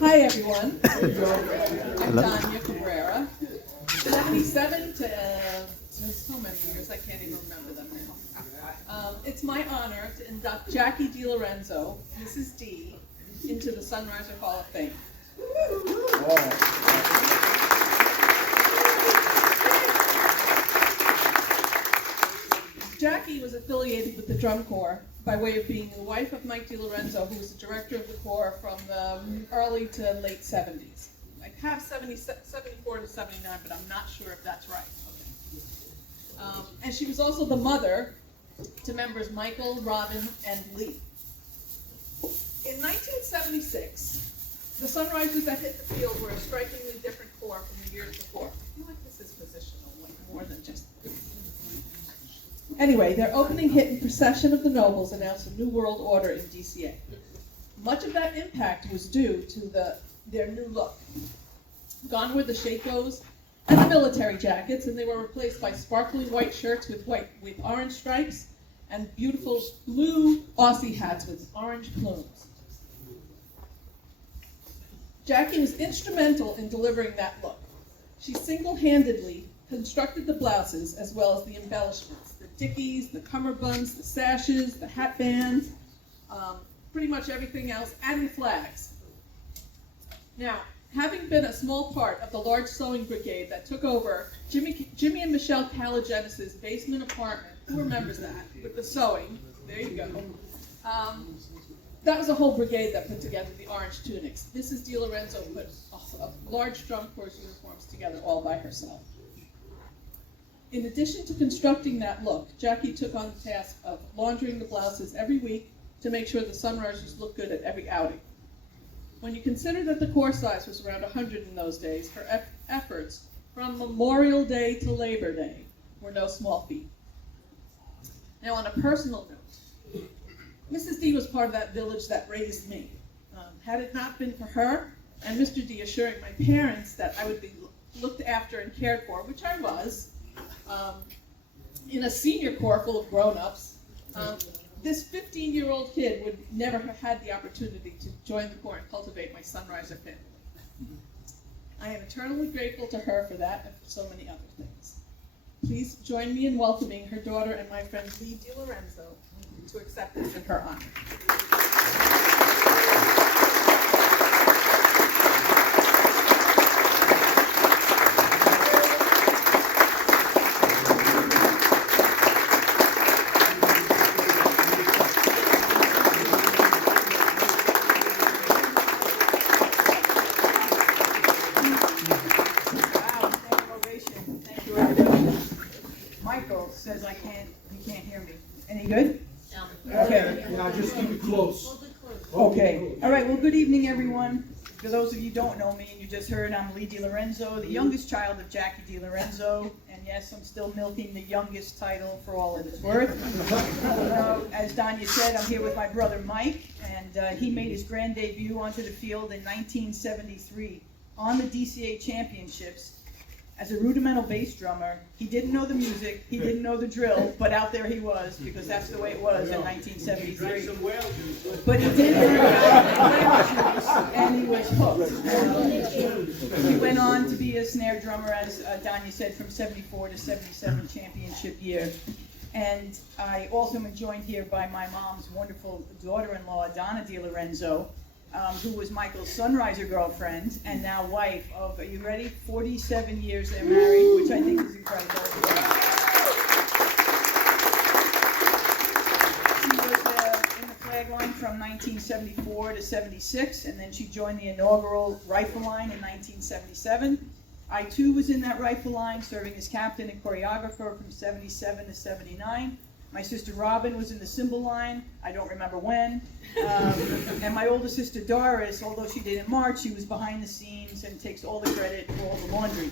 Hi, everyone. I'm Danya Cabrera. 77 to so many years, I can't even remember them now. It's my honor to induct Jacque DeLorenzo, Mrs. D, into the Sunriser Hall of Fame. Jacque was affiliated with the drum corps by way of being the wife of Mike DeLorenzo, who was the director of the corps from the early to late 70s. I have 74 to 79, but I'm not sure if that's right. Okay. And she was also the mother to members Michael, Robin, and Lee. In 1976, the Sunrisers that hit the field were a strikingly different corps from the years before. I feel like this is positional, like more than just... Anyway, their opening hit in Procession of the Nobles announced a new world order in DCA. Much of that impact was due to their new look. Gone were the shakos and the military jackets, and they were replaced by sparkly white shirts with orange stripes and beautiful blue Aussie hats with orange plumes. Jacque was instrumental in delivering that look. She single-handedly constructed the blouses as well as the embellishments, the dickies, the cummerbunds, the sashes, the hat bands, pretty much everything else, and the flags. Now, having been a small part of the large sewing brigade that took over Jimmy and Michelle Calagenis's basement apartment, who remembers that, with the sewing, there you go. That was a whole brigade that put together the orange tunics. Mrs. DeLorenzo put a large drum corps uniforms together all by herself. In addition to constructing that look, Jacque took on the task of laundering the blouses every week to make sure the Sunrisers looked good at every outing. When you consider that the corps size was around 100 in those days, her efforts from Memorial Day to Labor Day were no small feat. Now, on a personal note, Mrs. D was part of that village that raised me. Had it not been for her and Mr. D assuring my parents that I would be looked after and cared for, which I was, in a senior corps full of grown-ups, this 15-year-old kid would never have had the opportunity to join the corps and cultivate my Sunriser family. I am eternally grateful to her for that and for so many other things. Please join me in welcoming her daughter and my friend Lee DeLorenzo to accept this in her honor. Says he can't hear me. Any good? No. Okay. Yeah, just keep it close. Okay. All right. Well, good evening, everyone. For those of you who don't know me, and you just heard, I'm Lee DeLorenzo, the youngest child of Jacque DeLorenzo. And yes, I'm still milking the youngest title for all it is worth. As Danya said, I'm here with my brother Mike, and he made his grand debut onto the field in 1973 on the DCA Championships. As a rudimental bass drummer, he didn't know the music, he didn't know the drill, but out there he was, because that's the way it was in 1973. But he did learn whale juice, and he was hooked. He went on to be a snare drummer, as Danya said, from 74 to 77 championship year. And I also am joined here by my mom's wonderful daughter-in-law, Donna DeLorenzo, who was Michael's Sunriser girlfriend and now wife of, are you ready? 47 years they're married, which I think is incredible. She was in the flag line from 1974 to 76, and then she joined the inaugural rifle line in 1977. I too was in that rifle line, serving as captain and choreographer from 77 to 79. My sister Robin was in the cymbal line, I don't remember when. And my older sister Doris, although she didn't march, she was behind the scenes and takes all the credit for all the laundry.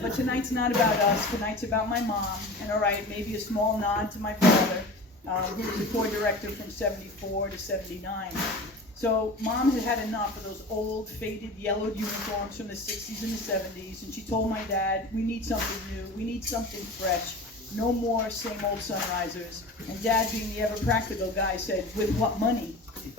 But tonight's not about us, tonight's about my mom. And all right, maybe a small nod to my father, who was the corps director from 74 to 79. So Mom had had enough of those old, faded, yellowed uniforms from the 60s and the 70s, and she told my dad, we need something new, we need something fresh. No more same old Sunrisers. And Dad, being the ever practical guy, said, with what money?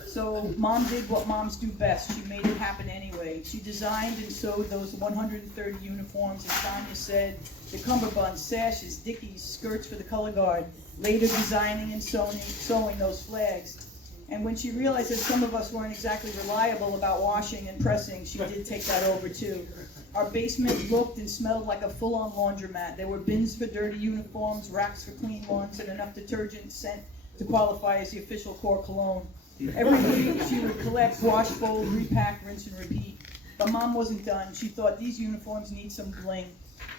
So Mom did what moms do best. She made it happen anyway. She designed and sewed those 130 uniforms, as Sonia said, the cummerbunds, sashes, dickies, skirts for the color guard, later designing and sewing those flags. And when she realized that some of us weren't exactly reliable about washing and pressing, she did take that over too. Our basement looked and smelled like a full-on laundromat. There were bins for dirty uniforms, racks for clean ones, and enough detergent sent to qualify as the official core cologne. Every week she would collect, wash, fold, repack, rinse, and repeat. But Mom wasn't done. She thought these uniforms need some bling.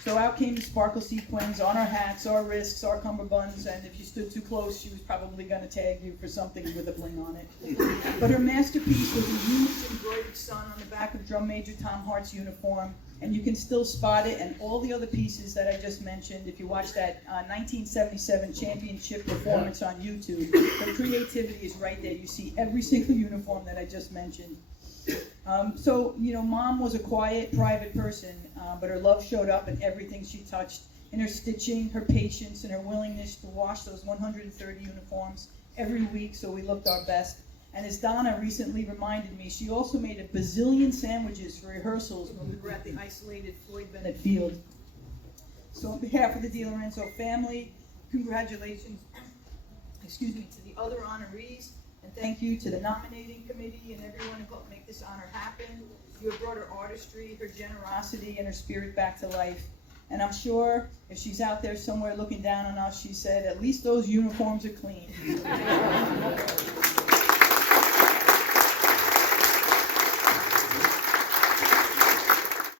So out came the sparkle sequins on our hats, our wrists, our cummerbunds, and if you stood too close, she was probably going to tag you for something with a bling on it. But her masterpiece was a huge embroidered sun on the back of Drum Major Tom Hart's uniform, and you can still spot it, and all the other pieces that I just mentioned, if you watch that 1977 championship performance on YouTube, the creativity is right there. You see every single uniform that I just mentioned. So, Mom was a quiet, private person, but her love showed up in everything she touched, in her stitching, her patience, and her willingness to wash those 130 uniforms every week so we looked our best. And as Donna recently reminded me, she also made a bazillion sandwiches for rehearsals when we were at the isolated Floyd Bennett Field. So on behalf of the DeLorenzo family, congratulations, to the other honorees. And thank you to the nominating committee and everyone who helped make this honor happen. You have brought her artistry, her generosity, and her spirit back to life. And I'm sure if she's out there somewhere looking down on us, she said, at least those uniforms are clean.